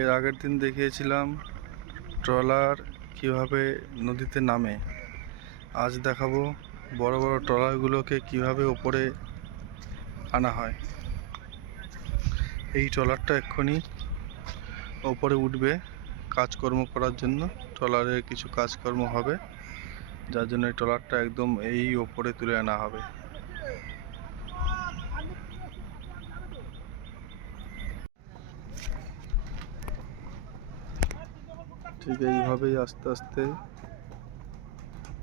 এর আগের দিন দেখিয়েছিলাম ট্রলার কীভাবে নদীতে নামে। আজ দেখাবো বড় বড় ট্রলারগুলোকে কীভাবে ওপরে আনা হয়। এই ট্রলারটা এক্ষুনি ওপরে উঠবে কাজকর্ম করার জন্য। ট্রলারের কিছু কাজকর্ম হবে, যার জন্য এই ট্রলারটা একদম এই ওপরে তুলে আনা হবে। ঠিক এইভাবেই আস্তে আস্তে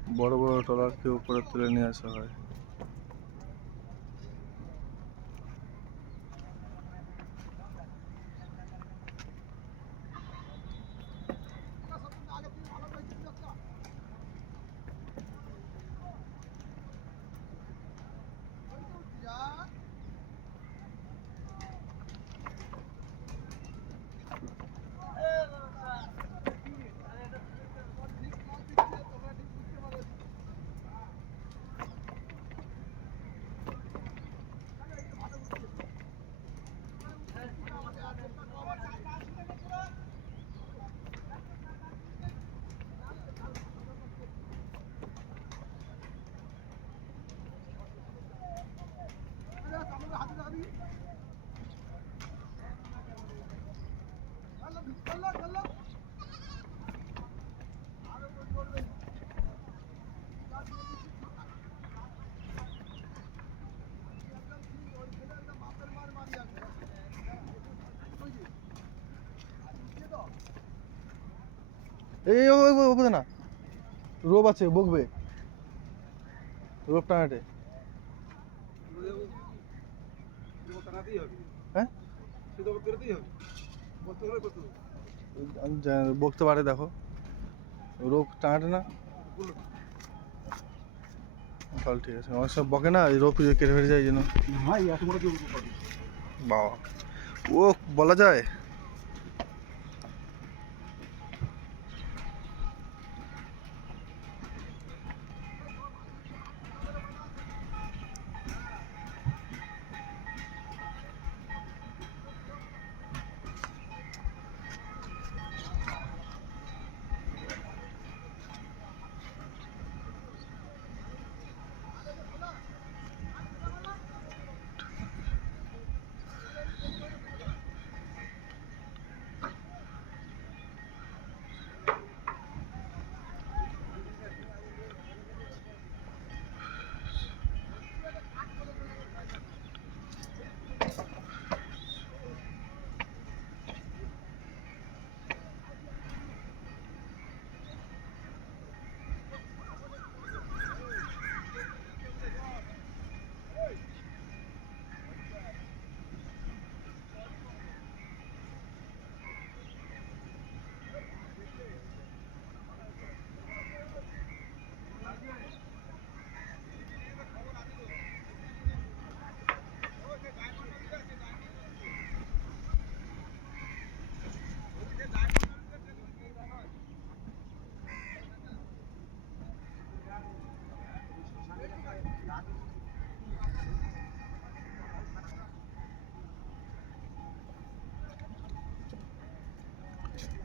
বড় বড় ট্রলারকে উপরে তুলে নিয়ে আসা হয়। এই ও না। রোব আছে বকবে। রোব টানাটে হ্যাঁ? বকতে পারে দেখো। রোগ টানাটে না। তাহলে ঠিক আছে। আমার সব বকে না রোগ কেটে ফেটে যায় জন্য। বাবা ও বলা যায়।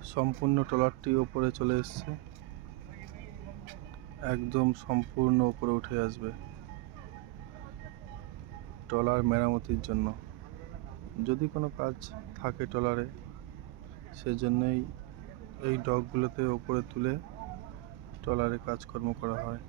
সম্পূর্ণ ট্রলারটি ওপরে চলে এসছে। একদম সম্পূর্ণ উপরে উঠে আসবে। ট্রলার মেরামতির জন্য। যদি কোনো কাজ থাকে ট্রলারে, সেজন্যই এই ডকগুলোতে ওপরে তুলে ট্রলারে কাজকর্ম করা হয়।